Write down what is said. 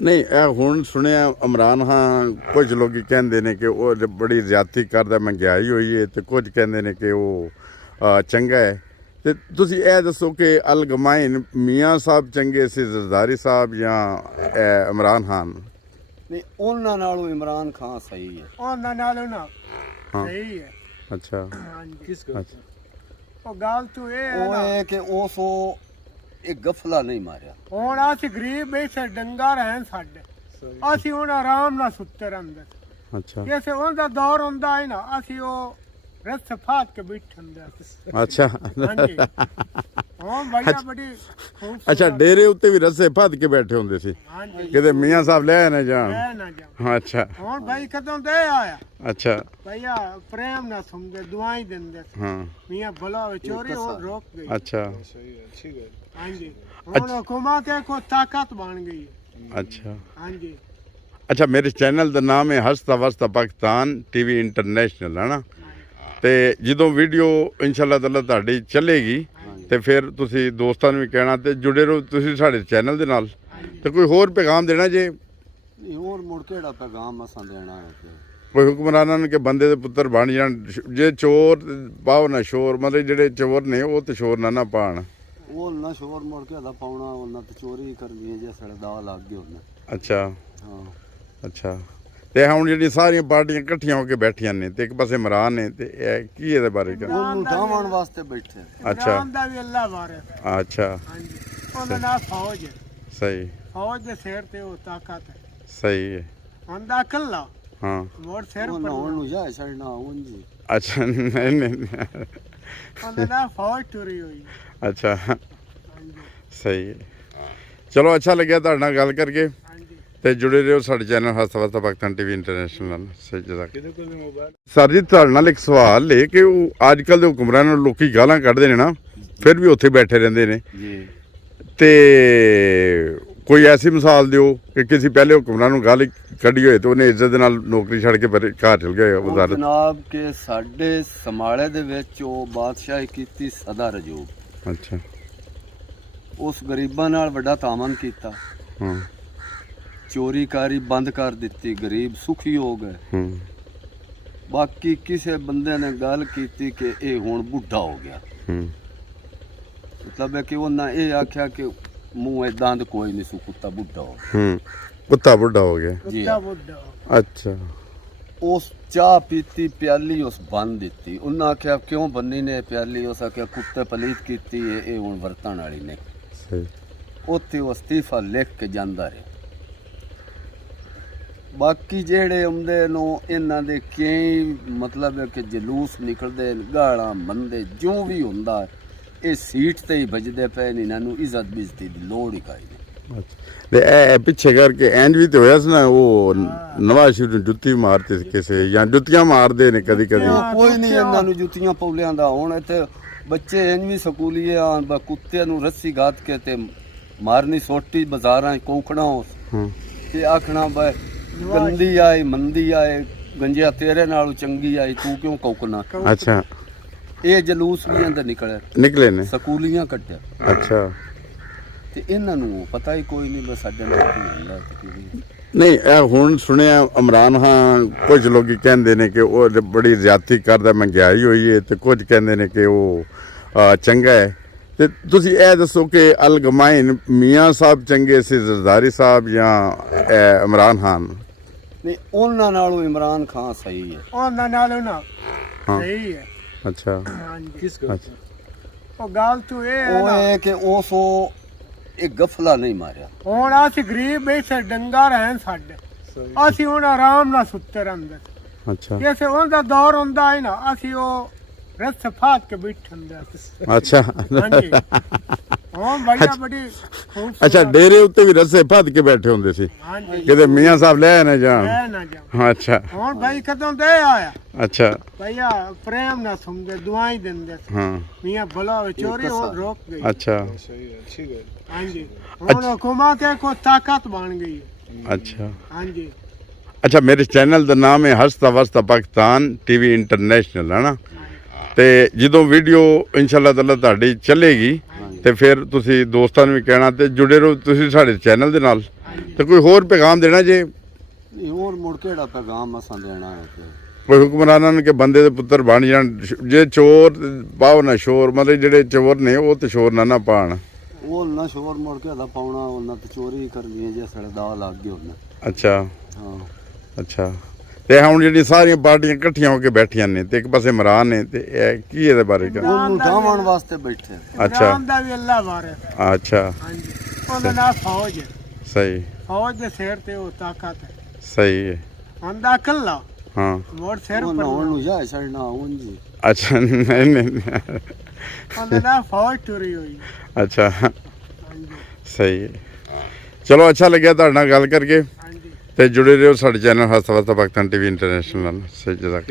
नहीं हुण सुनिया इमरान हाँ कुछ लोग कहते हैं कि वो बड़ी ज्यादती करदा महंगाई हुई है तो कुछ कहते हैं कि वो चंगा है तो तुसी ये दसो कि अलगमाइन मियाँ साहब चंगे से जरदारी साहब या इमरान खान नहीं उन्हां नालों इमरान खान सही है उन्हां नालों ना सही है अच्छा किसको अच्छा ओ गाल तो ये है कि सो एक गफला नहीं मारिया ਹੁਣ ਅਸੀਂ ਗਰੀਬ ਬੈਠੇ ਡੰਗਾ ਰਹਿਣ ਸਾਡੇ ਅਸੀਂ ਹੁਣ ਆਰਾਮ ਨਾਲ ਸੁੱਤੇ ਰਹਿੰਦੇ अच्छा ਜੈਸੇ ਉਹਦਾ ਦੌਰ ਹੁੰਦਾ ਹੈ ਨਾ ਅਸੀਂ ਉਹ ਰਸ ਫਾਟ ਕੇ ਬੈਠੇ ਹੁੰਦੇ अच्छा ਹਾਂਜੀ ਹਾਂ ਬੜੀ ਬੜੀ अच्छा डेरे उत्ते भी रस्से फद के बैठे होंगे सी ਹਾਂਜੀ किते मियाँ साहब ले ना जान ਲੈ ਨਾ ਜਾ अच्छा ਹੁਣ ਭਾਈ ਕਦੋਂ ਦੇ ਆਇਆ अच्छा ਭਈਆ ਪ੍ਰੇਮ ਨਾਲ ਸੁਣਦੇ ਦੁਆਈ ਦਿੰਦੇ हाँ ਮੀਆਂ ਭਲਾ ਹੋਵੇ ਚੋਰੀ ਹੋ ਰੋਕ ਗਈ अच्छा ਹਾਂਜੀ ਹੁਣ ਹੁਕੂਮਤ ਹੈ ਕੋ ਤਾਕਤ ਬਣ ਗਈ अच्छा ਹਾਂਜੀ अच्छा मेरे चैनल का नाम है हसता वसता पाकिस्तान टीवी इंटरनेशनल है ना तो जो वीडियो इंशाअल्लाह ताला तुहाडी चलेगी तो फिर तुसी दोस्तां नूं भी कहना तो जुड़े रहो तुसी साडे चैनल दे नाल तो कोई होर पैगाम देना जे नहीं और मुड़ केड़ा पैगाम असां देना है कोई हुक्मरानां नूं कि बंदे दे पुत्तर बन जाण जे चोर पाओ ना शोर मतलब जेड़े चोर ने वो तो शोर ना पाण वो ना शोर मुड़ के दा पाउणा उन्हां ते चोरी करनी है जे साडे दा लग गए उन्हां अच्छा हां अच्छा ਤੇ ਹੁਣ ਜਿਹੜੀ ਸਾਰੀਆਂ ਪਾਰਟੀਆਂ ਇਕੱਠੀਆਂ ਹੋ ਕੇ ਬੈਠੀਆਂ ਨੇ ਤੇ ਇੱਕ ਪਾਸੇ ਇਮਰਾਨ ਨੇ ਤੇ ਇਹ ਕੀ ਇਹਦੇ ਬਾਰੇ ਕਰ ਉਹਨੂੰ ਢਾਵਣ ਵਾਸਤੇ ਬੈਠੇ ਅੱਛਾ ਦਾ ਵੀ ਅੱਲਾ ਵਾਰਿਸ ਅੱਛਾ ਹਾਂਜੀ ਉਹਦਾ ਨਾਮ ਫੌਜ ਹੈ ਸਹੀ ਫੌਜ ਦੇ ਸਿਰ ਤੇ ਉਹ ਤਾਕਤ ਹੈ ਸਹੀ ਹੈ ਹੁੰਦਾ ਕੱਲਾ ਹਾਂ ਮੋੜ ਸਿਰ ਉਹਨੂੰ ਪਰ ਉਹਨੂੰ ਜਾ ਛੜਨਾ ਉਂਝ ਅੱਛਾ ਨਹੀਂ ਨਹੀਂ ਉਹਦਾ ਨਾਮ ਫੌਜ ਟੁਰੀ ਹੋਈ ਅੱਛਾ ਹਾਂਜੀ ਸਹੀ ਹੈ ਚਲੋ ਅੱਛਾ ਲੱਗਿਆ ਤੁਹਾਡੇ ਨਾਲ ਗੱਲ ਕਰਕੇ ਹਾਂਜੀ ਤੇ ਜੁੜੇ ਰਹੋ ਸਾਡੇ ਚੈਨਲ ਹਸਤਾ ਵਸਤਾ ਪਾਕਿਸਤਾਨ ਟੀਵੀ ਇੰਟਰਨੈਸ਼ਨਲ ਨਾਲ ਸਹੀ ਜਜ਼ਾਕ ਸਰ ਜੀ ਤੁਹਾਡੇ ਨਾਲ ਇੱਕ ਸਵਾਲ ਹੈ ਕਿ ਉਹ ਅੱਜ ਕੱਲ੍ਹ ਦੇ ਹੁਕਮਰਾਨਾਂ ਨੂੰ ਲੋਕੀ ਗਾਲਾਂ ਕੱਢਦੇ ਨੇ ਨਾ ਫਿਰ ਵੀ ਉੱਥੇ ਬੈਠੇ ਰਹਿੰਦੇ ਨੇ ਜੀ ਤੇ ਕੋਈ ਐਸੀ ਮਿਸਾਲ ਦਿਓ ਕਿ ਕਿਸੇ ਪਹਿਲੇ ਹੁਕਮਰਾਨ ਨੂੰ ਗੱਲ ਕੱਢੀ ਹੋਏ ਤੇ ਉਹਨੇ ਇੱਜ਼ਤ ਦੇ ਨਾਲ ਨੌਕਰੀ ਛੱਡ ਕੇ ਘਰ ਚਲ ਗਿਆ ਵਜ਼ਾਰਤ ਜਨਾਬ ਕਿ ਸਾਡੇ ਸਮਾਲੇ ਦੇ ਵਿੱਚ ਉਹ ਬਾਦਸ਼ਾਹੀ ਕੀਤੀ ਸਦਾ ਰਜੂਬ ਅੱਛਾ ਉਸ ਗਰੀਬਾਂ ਨਾਲ ਵੱਡਾ ਤਾਮਨ ਕੀਤਾ ਹਾਂ ਚੋਰੀ ਕਾਰੀ ਬੰਦ ਕਰ ਦਿੱਤੀ ਗਰੀਬ ਸੁਖੀ ਹੋ ਗਏ ਬਾਕੀ ਕਿਸੇ ਬੰਦੇ ਨੇ ਗੱਲ ਕੀਤੀ ਕਿ ਇਹ ਹੁਣ ਬੁੱਢਾ ਹੋ ਗਿਆ ਮਤਲਬ ਹੈ ਕਿ ਉਹਨਾਂ ਇਹ ਆਖਿਆ ਕਿ ਮੂੰਹ ਏਦਾਂ ਦਾ ਕੋਈ ਨਹੀਂ ਸੀ ਕੁੱਤਾ ਬੁੱਢਾ ਹੋ ਕੁੱਤਾ ਬੁੱਢਾ ਹੋ ਗਿਆ ਕੁੱਤਾ ਬੁੱਢਾ ਅੱਛਾ ਉਸ ਚਾਹ ਪੀਤੀ ਪਿਆਲੀ ਉਸ ਬੰਨ ਦਿੱਤੀ ਉਹਨਾਂ ਆਖਿਆ ਕਿਉਂ ਬੰਨੀ ਨੇ ਪਿਆਲੀ ਉਸ ਆਖਿਆ ਕੁੱਤੇ ਪਲੀਤ ਕੀਤੀ ਇਹ ਹੁਣ ਵਰਤਣ ਵਾਲੀ ਨੇ ਸਹੀ ਉੱਥੇ ਉਹ ਅਸਤੀਫਾ ਲਿਖ ਕੇ ਜਾਂਦਾ ਰਿਹਾ ਬਾਕੀ ਜਿਹੜੇ ਆਉਂਦੇ ਨੂੰ ਇਹਨਾਂ ਦੇ ਕਈ ਮਤਲਬ ਹੈ ਕਿ ਜਲੂਸ ਨਿਕਲਦੇ ਗਾਲਾਂ ਮੰਦੇ ਜੋ ਵੀ ਹੁੰਦਾ ਇਹ ਸੀਟ ਤੇ ਹੀ ਵੱਜਦੇ ਪਏ ਨੇ ਇਹਨਾਂ ਨੂੰ ਇੱਜ਼ਤ ਬਿਜ਼ਤੀ ਦੀ ਲੋੜ ਹੀ ਕਾਈ ਨਹੀਂ ਤੇ ਇਹ ਪਿੱਛੇ ਕਰਕੇ ਇੰਜ ਵੀ ਤੇ ਹੋਇਆ ਸੀ ਨਾ ਉਹ ਨਵਾਜ਼ ਸ਼ਰੀਫ ਨੂੰ ਜੁੱਤੀ ਮਾਰਤੇ ਸੀ ਕਿਸੇ ਜਾਂ ਜੁੱਤੀਆਂ ਮਾਰਦੇ ਨੇ ਕਦੀ ਕਦੀ ਕੋਈ ਨਹੀਂ ਇਹਨਾਂ ਨੂੰ ਜੁੱਤੀਆਂ ਪੌਲਿਆਂ ਦਾ ਹੁਣ ਇੱਥੇ ਬੱਚੇ ਇੰਜ ਵੀ ਸਕੂਲੀਏ ਆਣ ਕੁੱਤੇ ਨੂੰ ਰੱਸੀ ਗਾਤ ਕੇ ਤੇ ਮਾਰਨੀ ਸੋਟੀ ਬਾਜ਼ਾਰਾਂ ਕੋਖਣਾ ਤੇ ਆਖਣਾ ਬਈ ਗੰਦੀ ਆਏ ਮੰਦੀ ਆਏ ਗੰਜਿਆ ਤੇਰੇ ਨਾਲੋਂ ਚੰਗੀ ਆਈ ਤੂੰ ਕਿਉਂ ਕੌਕਣਾ ਅੱਛਾ ਇਹ ਜਲੂਸ ਵੀ ਅੰਦਰ ਨਿਕਲੇ ਨੇ ਸਕੂਲੀਆਂ ਕੱਢਿਆ ਅੱਛਾ ਤੇ ਇਹਨਾਂ ਨੂੰ ਪਤਾ ਹੀ ਕੋਈ ਨਹੀਂ ਬਸ ਸਾਡੇ ਨਾਲ ਕੀ ਹੁੰਦਾ ਤੇ ਨਹੀਂ ਇਹ ਹੁਣ ਸੁਣਿਆ ਇਮਰਾਨ ਹਾਂ ਕੁਝ ਲੋਕ ਕਹਿੰਦੇ ਨੇ ਕਿ ਉਹ ਬੜੀ ਜ਼ਿਆਦਤੀ ਕਰਦਾ ਮਹਿੰਗਾਈ ਹੋਈ ਹੈ ਤੇ ਕੁਝ ਕਹਿੰਦੇ ਨੇ ਕਿ ਉਹ ਚੰਗਾ ਹੈ ਤੇ ਤੁਸੀਂ ਇਹ ਦੱਸੋ ਕਿ ਅਲਗਮਾइन ਮਿयाँ ਸਾਹਿਬ ਚੰਗੇ ਸੀ ਜ਼ਰਦਾਰੀ ਸਾਹਿਬ ਜਾਂ ਇਮਰਾਨ ਖਾਨ ਨਹੀਂ ਉਹਨਾਂ ਨਾਲੋਂ ਇਮਰਾਨ ਖਾਨ ਸਹੀ ਹੈ ਉਹਨਾਂ ਨਾਲੋਂ ਨਾ ਸਹੀ ਹੈ ਅੱਛਾ ਹਾਂਜੀ ਅੱਛਾ ਉਹ ਗੱਲ ਤੋਂ ਇਹ ਉਹ ਹੈ ਕਿ ਉਹ ਇੱਕ ਗਫਲਾ ਨਹੀਂ ਮਾਰਿਆ ਹੁਣ ਅਸੀਂ ਗਰੀਬ ਬੈਠੇ ਡੰਗਾ ਰਹਿਣ ਸਾਡੇ ਅਸੀਂ ਹੁਣ ਆਰਾਮ ਨਾਲ ਸੁੱਤੇ ਰਹਿੰਦੇ ਅੱਛਾ ਜੈਸੇ ਉਹਦਾ ਦੌਰ ਹੁੰਦਾ ਹੈ ਨਾ ਅਸੀਂ ਉਹ ਰਸ ਫਾਟ ਕੇ ਬੈਠੇ ਹੁੰਦੇ ਅੱਛਾ ਹਾਂਜੀ ਹਾਂ ਬੜੀ ਅੱਛਾ ਡੇਰੇ ਉੱਤੇ ਵੀ ਰੱਸੇ ਫਦ ਕੇ ਬੈਠੇ ਹੁੰਦੇ ਸੀ ਹਾਂਜੀ ਕਿਤੇ ਮੀਆਂ ਸਾਹਿਬ ਲੈ ਨਾ ਜਾਣ ਲੈ ਨਾ ਜਾ ਅੱਛਾ ਹੁਣ ਭਾਈ ਕਦੋਂ ਦੇ ਆਇਆ ਅੱਛਾ ਭਈਆ ਪ੍ਰੇਮ ਨਾਲ ਸੁਣਦੇ ਦੁਆਈ ਦਿੰਦੇ ਹਾਂ ਮੀਆਂ ਭਲਾ ਹੋਵੇ ਚੋਰੀ ਹੋ ਰੋਕ ਗਈ ਅੱਛਾ ਹਾਂਜੀ ਹੁਣ ਹੁਕੂਮਤ ਹੈ ਕੋ ਤਾਕਤ ਬਣ ਗਈ ਅੱਛਾ ਹਾਂਜੀ अच्छा मेरे चैनल का नाम है हसता वसता पाकिस्तान टीवी इंटरनेशनल है ना तो जो वीडियो इंशाअल्लाह ताला तुहाडी चलेगी तो फिर तुसी दोस्तां नूं भी कहना तो जुड़े रहो तुसी साडे चैनल दे नाल ਤੇ ਕੋਈ ਹੋਰ ਪੈਗਾਮ ਦੇਣਾ ਜੇ ਨਹੀਂ ਹੋਰ ਮੁੜ ਕਿਹੜਾ ਪੈਗਾਮ ਅਸਾਂ ਦੇਣਾ ਹੈ ਤੇ ਕੋਈ ਹੁਕਮਰਾਨਾਂ ਨੂੰ ਕਿ ਬੰਦੇ ਦੇ ਪੁੱਤਰ ਬਣ ਜਾਣ ਜੇ ਚੋਰ ਪਾਓ ਨਾ ਸ਼ੋਰ ਮਤਲਬ ਜਿਹੜੇ ਚੋਰ ਨੇ ਉਹ ਤੇ ਸ਼ੋਰ ਨਾ ਪਾਣ ਉਹ ਨਾ ਸ਼ੋਰ ਮੁੜ ਕੇ ਦਾ ਪਾਉਣਾ ਉਹਨਾਂ ਤੇ ਚੋਰੀ ਕਰਨੀ ਹੈ ਜੇ ਸੜਦਾ ਲੱਗ ਗਿਆ ਉਹਨਾਂ ਅੱਛਾ ਹਾਂ ਅੱਛਾ ਤੇ ਹੁਣ ਜਿਹੜੀ ਸਾਰੀਆਂ ਪਾਰਟੀਆਂ ਇਕੱਠੀਆਂ ਹੋ ਕੇ ਬੈਠੀਆਂ ਨੇ ਤੇ ਇੱਕ ਪਾਸੇ ਇਮਰਾਨ ਨੇ ਤੇ ਇਹ ਕੀ ਇਹਦੇ ਬਾਰੇ ਕਰ ਉਹਨੂੰ ਢਾਵਣ ਵਾਸਤੇ ਬੈਠੇ ਅੱਛਾ ਇਮਰਾਨ ਦਾ ਵੀ ਅੱਲਾ ਵਾਰਿਸ ਅੱਛਾ ਹਾਂਜੀ ਉਹਦਾ ਨਾਂ ਫੌਜ ਹੈ ਸਹੀ ਫੌਜ ਦੇ ਸਿਰ ਤੇ ਉਹ ਤਾਕਤ ਹੈ ਸਹੀ ਹੈ ਹੁੰਦਾ ਕੱਲਾ ਹਾਂ ਮੋੜ ਸਿਰ ਉਹਨਾਂ ਪਰ ਉਹਨੂੰ ਜਾ ਛੜਨਾ ਉਂਝ ਅੱਛਾ ਨਹੀਂ ਉਹਦਾ ਨਾਂ ਫੌਜ ਟੁਰੀ ਹੋਈ ਅੱਛਾ ਹਾਂਜੀ ਸਹੀ ਹੈ ਚਲੋ ਅੱਛਾ ਲੱਗਿਆ ਤੁਹਾਡੇ ਨਾਲ ਗੱਲ ਕਰਕੇ ਹਾਂਜੀ ਤੇ ਜੁੜੇ ਰਹੋ ਸਾਡੇ ਚੈਨਲ ਹਸਤਾ ਵਸਤਾ ਪਾਕਿਸਤਾਨ ਟੀਵੀ ਇੰਟਰਨੈਸ਼ਨਲ ਨਾਲ ਸਹੀ ਜਜ਼ਾਕ